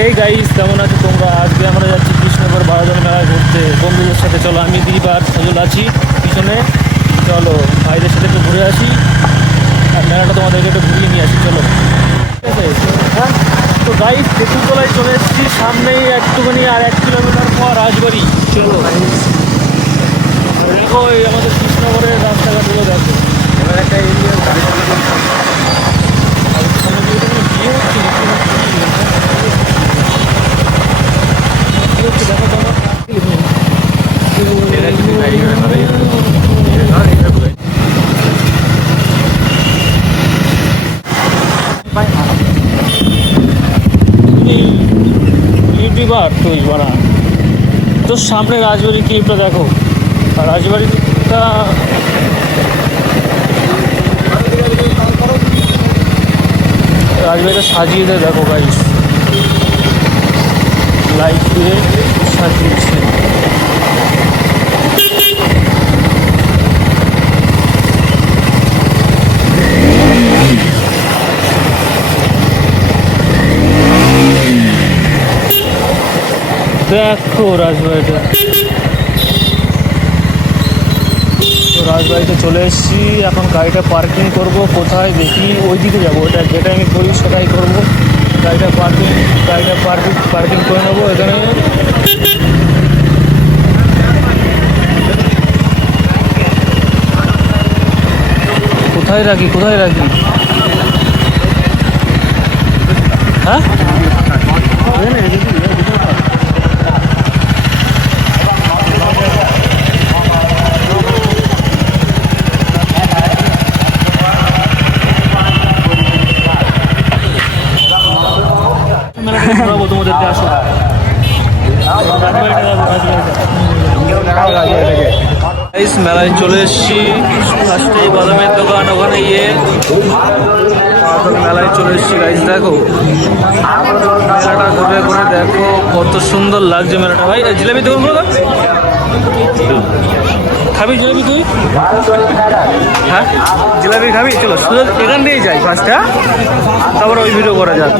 এই গাইস কেমন আছো তোমরা? আজকে আমরা যাচ্ছি কৃষ্ণনগর বারোজন মেলায় ঘুরতে বন্ধুদের সাথে। চলো, আমি দীপ আর সজল আছি পিছনে। চলো ভাইদের সাথে একটু ঘুরে আসি আর মেলাটা তোমাদেরকে একটু ঘুরিয়ে নিয়ে আসি। চলো, ঠিক আছে? হ্যাঁ, তো গাইস তেঁতুলতলায় চলে এসেছি, সামনেই একটুখানি আর 1 কিলোমিটার পর রাজবাড়ি। চলো দেখো এই আমাদের কৃষ্ণনগরের রাস্তাঘাটগুলো দেখো। এবার একটা এরিয়া ইউটিউবার তুই বানা তোর সামনে রাজবাড়ি ক্লিপটা দেখো। আর রাজবাড়িটা রাজবাড়িটা সাজিয়ে দেয় দেখো গাইস, লাইট দিয়ে সাজিয়েছে। দেখো রাজবাড়িটা, তো রাজবাড়িতে চলে এসেছি। এখন গাড়িটা পার্কিং করব কোথায় দেখি, ওই দিকে যাবো। ওটা যেটা আমি করি সেটাই করবো। গাড়িটা পার্কিং করে নেবো এখানে। কোথায় রাখি হ্যাঁ? তোমাদেরকে আসো মেলায় চলে এসেছি। ফার্স্টেই বাদামের দোকান, ওখানে মেলায় চলে এসেছি গাইস। দেখো মেলাটা ঘুরে ঘুরে দেখো কত সুন্দর লাগছে মেলাটা। ভাই জিলাপি দোকান বলো, খাবি জিলাপি তুই? হ্যাঁ জিলাপি খাবি? চলো সুযোগ এখান দিয়েই যাই ফার্স্ট, হ্যাঁ তারপরে ওই ভিডিও করা যাক।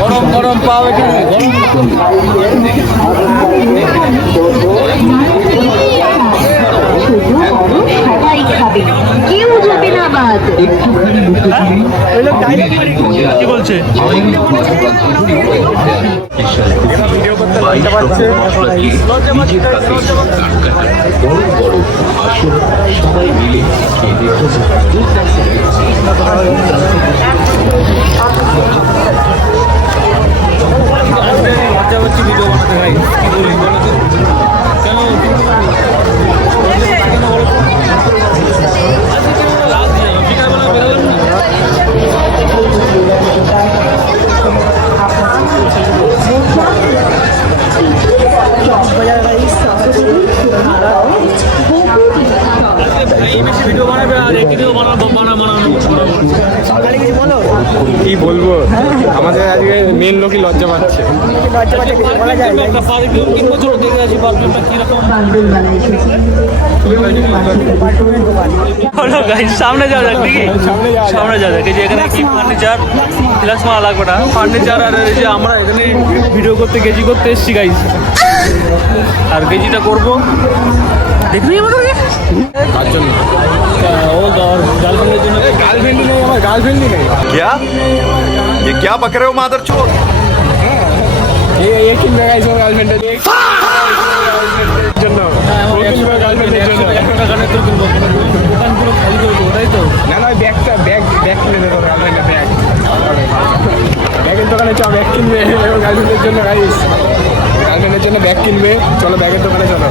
গরম গরম পাও এখানে, সবাই খাবে, কেউ যাবে না বাদ। কি বলছে? সবাই মিলে মজা হচ্ছে ভিডিও বানাতে। ভাই কি বলি বলো তো, কেন ভিডিও বানাবে আর এটিও বানানো। কি বলবো, আমাদের আজকে মেন লোকই লজ্জা পাচ্ছে। সামনে যাওয়া যাক নাকি? সামনে যাওয়া যাক। এই যে এখানে কি ফার্নিচার ফ্ল্যাক্স মারা লাগবে না, ফার্নিচার। আর এই যে আমরা এখানে ভিডিও করতে গেজি করতে এসেছি গাইস, আর গেজিটা করবো দেখবি আমাদেরকে তার জন্য ও গার্লফ্রেন্ডের জন্য। গার্লফ্রেন্ড নেই, আমার গার্লফ্রেন্ডই নেই। क्या ये क्या पक रहे हो मादरचोद? এই কিনবে গাইস আমার গার্লফ্রেন্ডের জন্য। গার্লফ্রেন্ডের জন্য দোকানগুলো খালি করে দেবো, তাই তো? না না, ব্যাগ কিনে দেবো, গার্লফ্রেন্ডের ব্যাগের দোকানে চ, ব্যাগ কিনবে গার্লফ্রেন্ডের জন্য গাইস। গার্লফ্রেন্ডের জন্য ব্যাগ কিনবে, চলো ব্যাগের দোকানে চলো।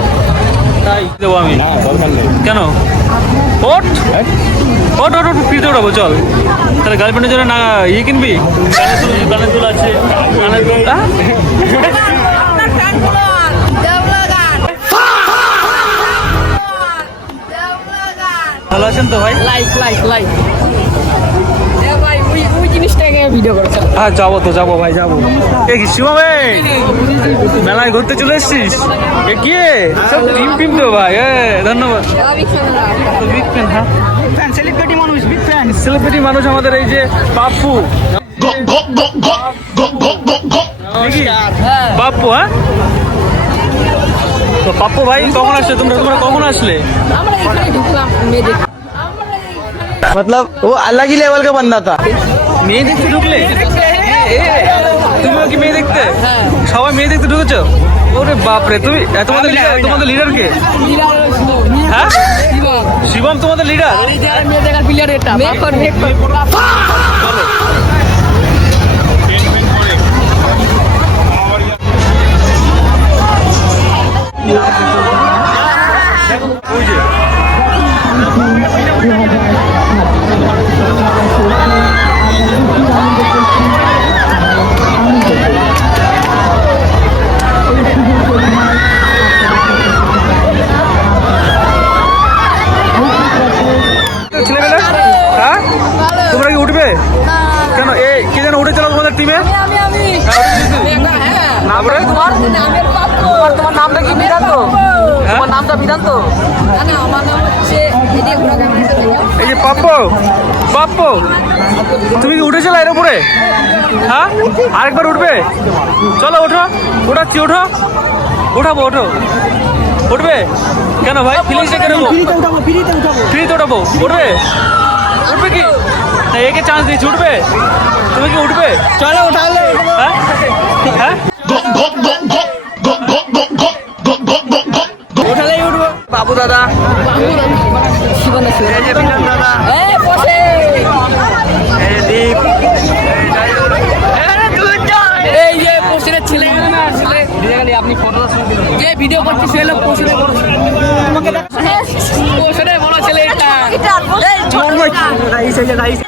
তাই দেবো আমি? না দরকার নেই। কেন? ওট ওট ওট ওট ফ্রিতে উঠাবো, চল। তাহলে গার্লফ্রেন্ডের জন্য না কিনবি? কানের দুল আছে, কানের দুল। ভালো আছেন তো ভাই? লাইক ভাই ওই জিনিসটাকে ভিডিও করছে। হ্যাঁ যাবো ভাই যাবো। এ কি শিবাবে মেলায় ঘুরতে চলে এসছিস? এ কি সব টিম তো ভাই। ধন্যবাদ। বিগ ফ্যান, হ্যাঁ সেলিব্রিটি মানুষ আমাদের এই যে পাপ্পু নাকি? পাপ্পু, হ্যাঁ তো পাপ্পু ভাই কখন আসলে তোমরা কখন আসলে? আমরা এখানে ঢুকলাম মেয়ে দেখতে। मतलब वो अलग ही लेवल का बंदा था। মেয়ে দেখতে ঢুকলে? তুমিও কি মেয়ে দেখতে? সবাই মেয়ে দেখতে ঢুকেছো? ওরে বাপরে, তুমি তোমাদের লিডার কে? হ্যাঁ শিবম তোমাদের লিডার? মেয়ে দেখার প্লেয়ার এটা চলো ওই যে ছেলেবেলা, হ্যাঁ তোমরা কি উঠবে? কেন এ কে যেন উঠেছিল তোমাদের টিমে? তারপরে তোমার নামটা কি বিদান্ত? তোমার নামটা বিদান্ত? না না, আমার নাম হচ্ছে এই যে পাপ্পু, পাপ্পু তুমি কি উঠেছিলে এর উপরে? হ্যাঁ আরেকবার উঠবে? চলো ওঠো, ওঠাচ্ছি, ওঠো, উঠাবো, ওঠো, উঠবে কেন ভাই? ফিলিংসটা কেন? ফ্রিতে উঠাবো, উঠবে? উঠবে কি? না, একে চান্স দিচ্ছি, উঠবে? তুমি কি উঠবে? चलो उठा लो। হ্যাঁ হ্যাঁ उठालेই উঠবো। বাবু দাদা, এই যে বিধান দাদা, এই যে দীপ, এই যে পোস্টারের ছেলে আপনি ফটোটা শুনে দিলেন যে ভিডিও করছে সে লোক পোস্টারে বড় পোস্টারে বড় ছেলে এটা গাইস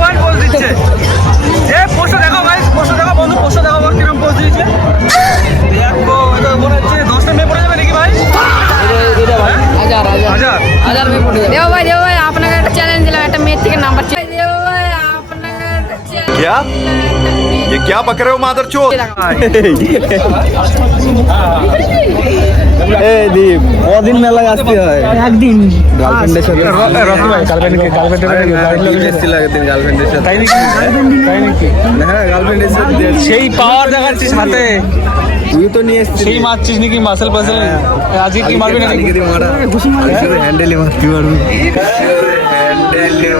কোন পোজ দিচ্ছে? এ পোস্টার দেখো গাইস, পোস্টার দেখো বন্ধু, পোস্টার দেখো বন্ধু কিরকম পোজ দিচ্ছে। দেখো এটা মনে হচ্ছে 10টা মেয়ে পড়ে যাবে নাকি ভাই? হাজার হাজার মেয়ে পড়ে যাবে। দেও ভাই আপনাকে একটা চ্যালেঞ্জ দিলাম, একটা মেয়ে থেকে নাম্বার চাই। দেও ভাই আপনাকে একটা চ্যালেঞ্জ। क्या ये क्या पक रहे हो मादरचोद? এই দীপ কদিন মেলায় আসতে হয়? একদিন গার্লফ্রেন্ডের সাথে। রকি ভাই গার্লফ্রেন্ড এসেছিল একদিন গার্লফ্রেন্ডের সাথে। তাই নাকি? হ্যাঁ গার্লফ্রেন্ডের সাথে সেই পাওয়ার দেখাচ্ছিস হাতে, তুই তো নিয়ে এসেছিস। সেই মারছিস নাকি মাসেল পাসেল? আজকে কি মারবি নাকি? আজকে দিয়ে মারা হ্যান্ডেলে মারতে পারবি। হ্যান্ডেলে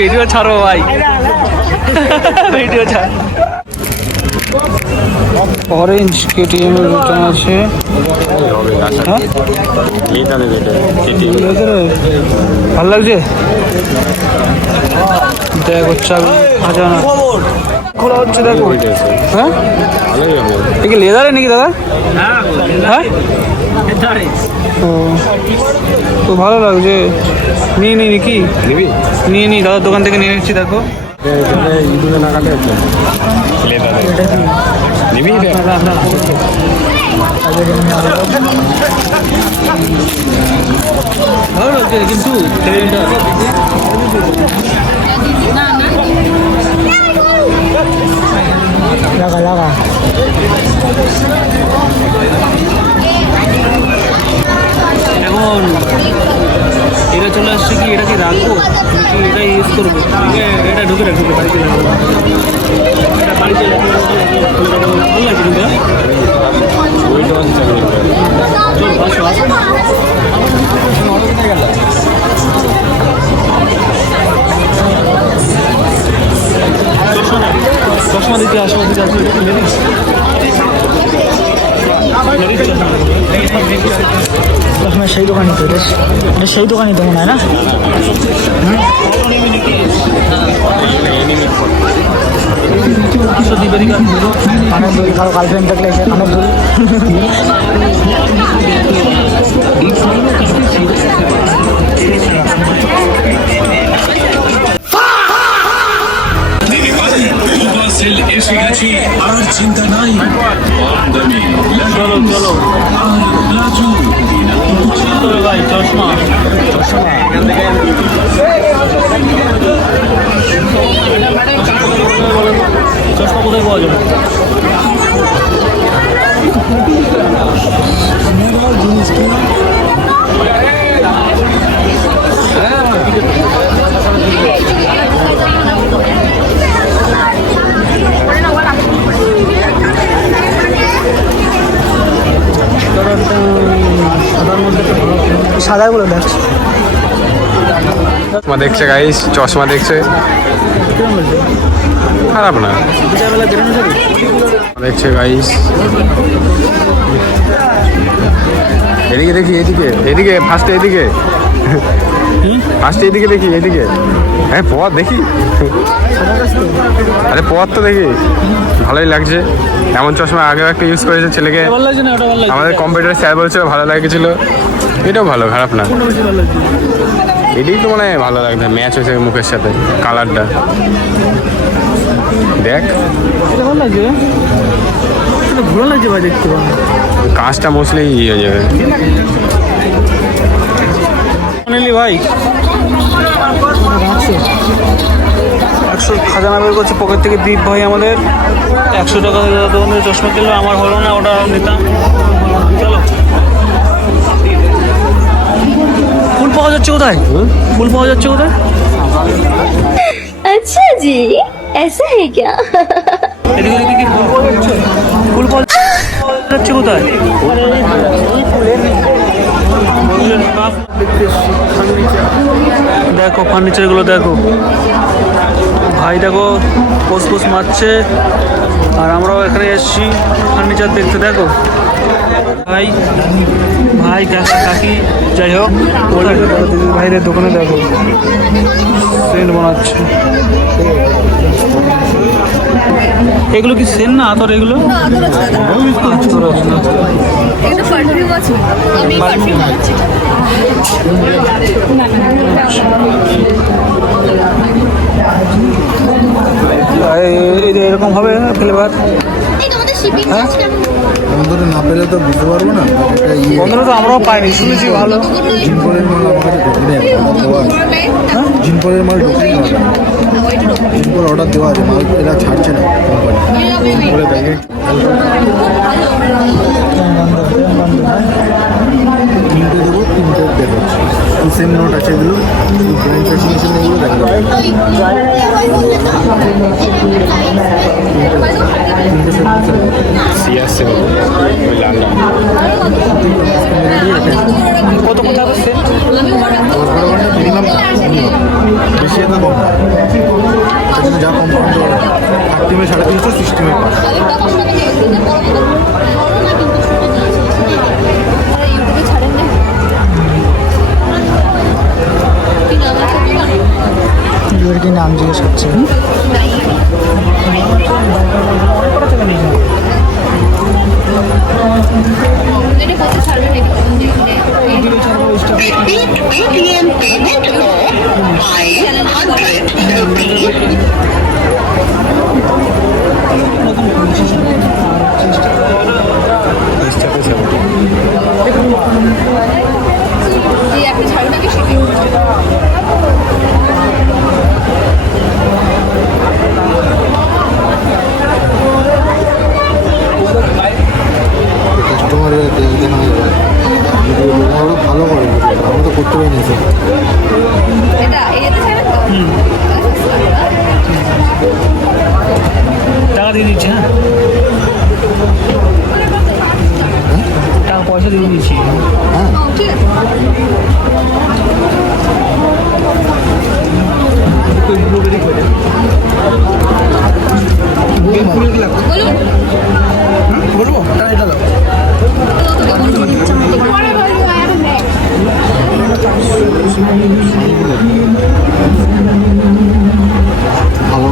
ভিডিও ছাড়ো ভাই, ভিডিও ছাড়। অরেঞ্জ কেটিএম এর রিটার্ন আছে। হ্যাঁ? ভালো লাগছে? দেখো চাবি হাজানা খোলা হচ্ছে, দেখো। হ্যাঁ এটা কি লেদারে নাকি দাদা? হ্যাঁ ও তো ভালো লাগছে, নিয়ে নি নাকি? নিয়ে নি দাদার দোকান থেকে নিয়ে নিচ্ছি। দেখো ভালো লাগছে কিন্তু লাগা এখন এটা চলে আসছে কি? এটা কি রাখবো নাকি এটা ইউজ করবো? এটা ঢুকে রাখবো, বাড়িতে রাখবো, এটা বাড়িতে রাখবো। ভালো লাগছে কিন্তু চল আসো আসো। চশমা দিতে আসো, দিতে আসো। এটা কি লেডিস? চশমা সেই দোকানই তো, এটা সেই দোকানই তো মনে হয় না? দীপিকা কানের দুল কারো গার্লফ্রেন্ড থাকলে এসে কানের দুল এসে গেছি আর চিন্তা নাই দামি চলো চলো চলো ভাই চশমা চশমা কোথায় পাওয়া যাবে? সাদাগুলো দেখছি চশমা দেখছে গাইস, চশমা দেখছে, খারাপ না দেখছে গাইস। এদিকে দেখি, এদিকে এদিকে ফার্স্টে, এদিকে ফার্স্টে, এদিকে দেখি, এদিকে হ্যাঁ পথ দেখি, আরে পথ তো দেখি, ভালোই লাগছে। এমন চশমা আগেও একটা ইউজ করেছে ছেলেকে, ভালো লাগছে না? ওটা ভালো লাগছে। আমাদের কম্পিউটার স্যার বলছিল ভালো লাগছিল, এটাও ভালো, খারাপ না। কোনটা বেশি ভালো লাগছে? এটাই তো মানে ভালো লাগছে, ম্যাচ হয়েছে মুখের সাথে কালারটা। দেখ এটা ভালো লাগছে, এটা ভালো লাগছে ভাই দেখতে পাবো। কাজটা মশলেই ইয়ে হয়ে যাবে। নিলি ভাই 100 খাজানা বের করছে পকেট থেকে। দীপ ভাই আমাদের 100 টাকা দোকানে চশমা কিনলো, আমার হলো না, ওটা নিতাম। চলো ফুল পাওয়া যাচ্ছে কোথায়? ফুল পাওয়া যাচ্ছে কোথায়? अच्छा जी ऐसा है क्या এদিকে এদিকে ফুল পাওয়া যাচ্ছে, ফুল পাওয়া যাচ্ছে কোথায়? দেখো ফার্নিচারগুলো দেখো ভাই, দেখো পোস মারছে, আর আমরাও এখানে এসেছি ফার্নিচার দেখতে। দেখো ভাই ভাই কাকি যাই হোক, দিদি ভাইদের দোকানে দেখো সেন্ট বানাচ্ছে। এগুলো কি সেন্ট না আতর? এগুলো আতর আছে না? এরকম হবে ফ্লেভার। বন্ধুরা না পেলে তো বুঝতে পারবো না। এটা ইয়ে বন্ধুরা তো আমরাও পাইনি, শুনেছি ভালো। জিনপলের মাল আমার কাছে ঢুকিয়ে দেওয়া আছে। জিনপলের মাল ঢুকিয়ে জিনপল অর্ডার দেওয়া আছে, মাল এরা ছাড়ছে না কোম্পানি। জিনপলে ব্যাগে তিনটে দেবো, তিনটে দেখাচ্ছি। সেম নোট আছে এগুলো, ব্র্যান্ড ফ্যাশনেশন এগুলো দেখা কত কোথা আছে? মিনিমাম বেশি একটা কম না। এখানে যা কম পাওয়া যাবে 30 350 সিস্টেমে পাওয়া। কি নাম জিজ্ঞেস করছে? पेटीएम पेमेंट हो 100 ভালো করে আমরা তো করতে পারি না স্যার। টাকা দিয়ে দিচ্ছি। হ্যাঁ টাকা পয়সা দিয়ে দিচ্ছি। হ্যাঁ বলবো এটা দাও। ভালো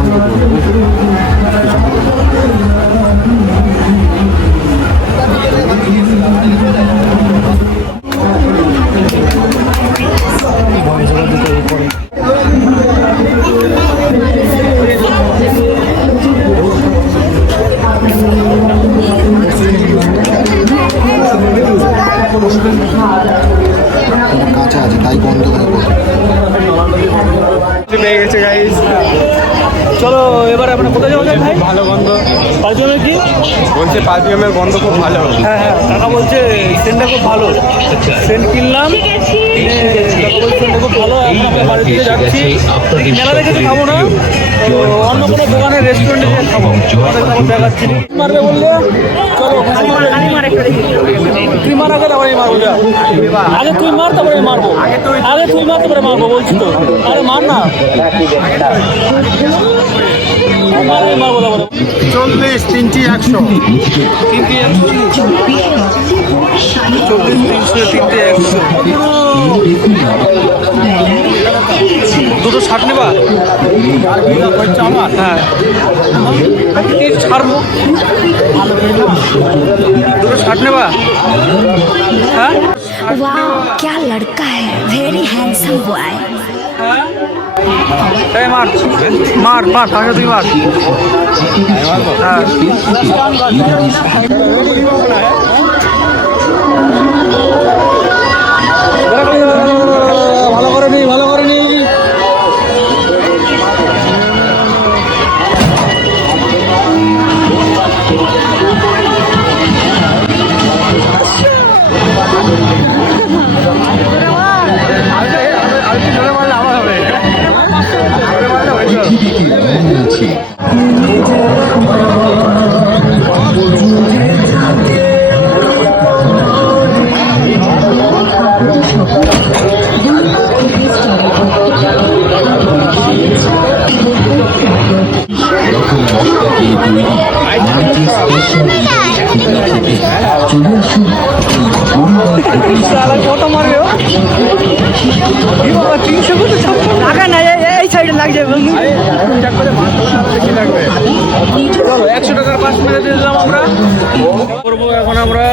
কিন্তু কাঁচা আছে তাই গন্ধ হয়ে গেছে। পেয়ে গেছে গাইস। চলো এবার আমরা কোথায় যাবো ভাই? ভালো গন্ধ পারফিউমের কি বলছে, পারফিউমের গন্ধ খুব ভালো। হ্যাঁ হ্যাঁ, কাকা বলছে সেন্টটা খুব ভালো, সেন্ট কিনলাম। কাকা বলছে সেন্টটা খুব ভালো। এখন আমরা বাড়ি থেকে যাচ্ছি, দেখি মেলা দেখে তো খাবো না, তো অন্য কোনো দোকানের রেস্টুরেন্টে গিয়ে খাবো। আমাদের দেখাচ্ছি মারবে বললে, চলো তুই মার আগে তারপরে মারবো। আগে তুই মার তারপরে মারবো, আগে তুই মার তারপরে মারবো বলছি তো। আরে মার না, মারবো তারপরে। 40 3টি 100, 3টি 100, 40 300 3টি 100। দুটো 60 নেবা? আমার হ্যাঁ ছাড়বো। দুটো 60 নেবা? হ্যাঁ वाह क्या लड़का है, वेरी हैंडसम बॉय। এই মার মার মার, তাকে তুই মার। হ্যাঁ ভালো করে নি, ভালো করে নি। কত মারবে? 300 কত টাকা না, এই সাইডে লাগছে। চলো 100 টাকার পাস মেরে দিলাম আমরা। করবো এখন আমরা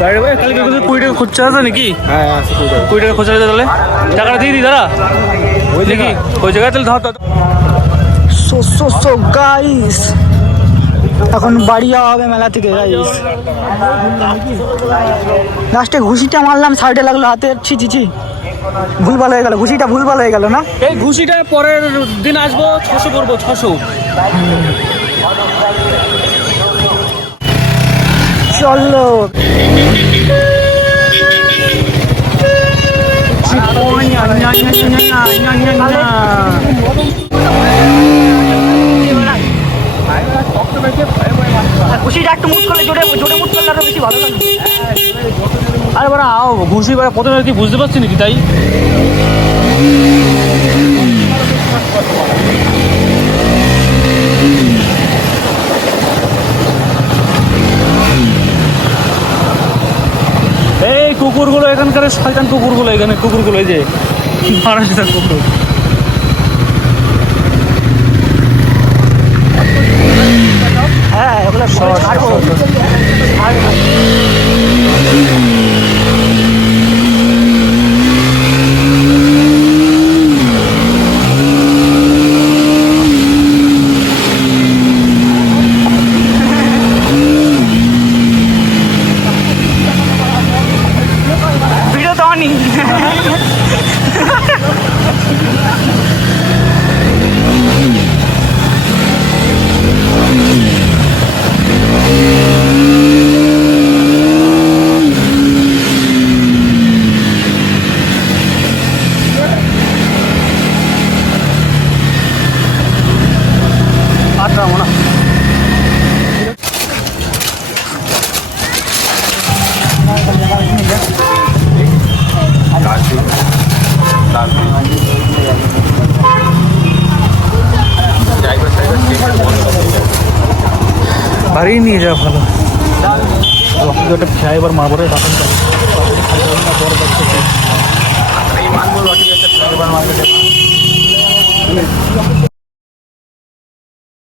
গাড়ি। কালকে 20 টাকা খরচা আছে নাকি? হ্যাঁ 20 টাকা খরচা আছে, তাহলে টাকাটা দিয়ে দিই দাঁড়া। ওই দেখি ওই জায়গায় তাহলে ধর। সো গাইস, এখন বাড়ি যাওয়া হবে মেলা থেকে গাইস। লাস্টে ঘুষিটা মারলাম, সাইডে লাগলো হাতে। ছি ছি ছি, ভুলভাল হয়ে গেল, ঘুষিটা ভুলভাল হয়ে গেল না। এই ঘুষিটা পরের দিন আসবো, 600 করবো, 600। চলো ঘুষিটা একটু মুট করলে, জোরে জোরে মুট করলে আরো বেশি ভালো লাগে। আরে বাড়া আও, ঘুষি বাড়া প্রথমে কি বুঝতে পারছি নাকি তাই? এই কুকুরগুলো এখানকার শয়তান কুকুরগুলো, এখানে কুকুরগুলো, এই যে মারাটা কুকুর। হ্যাঁ ওগুলো ছাড়বো। ভিডিও তো অনই। বাড়ি নিয়ে যাওয়া ভালো। রক্তটা খেয়ে এবার মারবো রে। এই মানবো রটি একটা ফ্লেভার মার্কেটে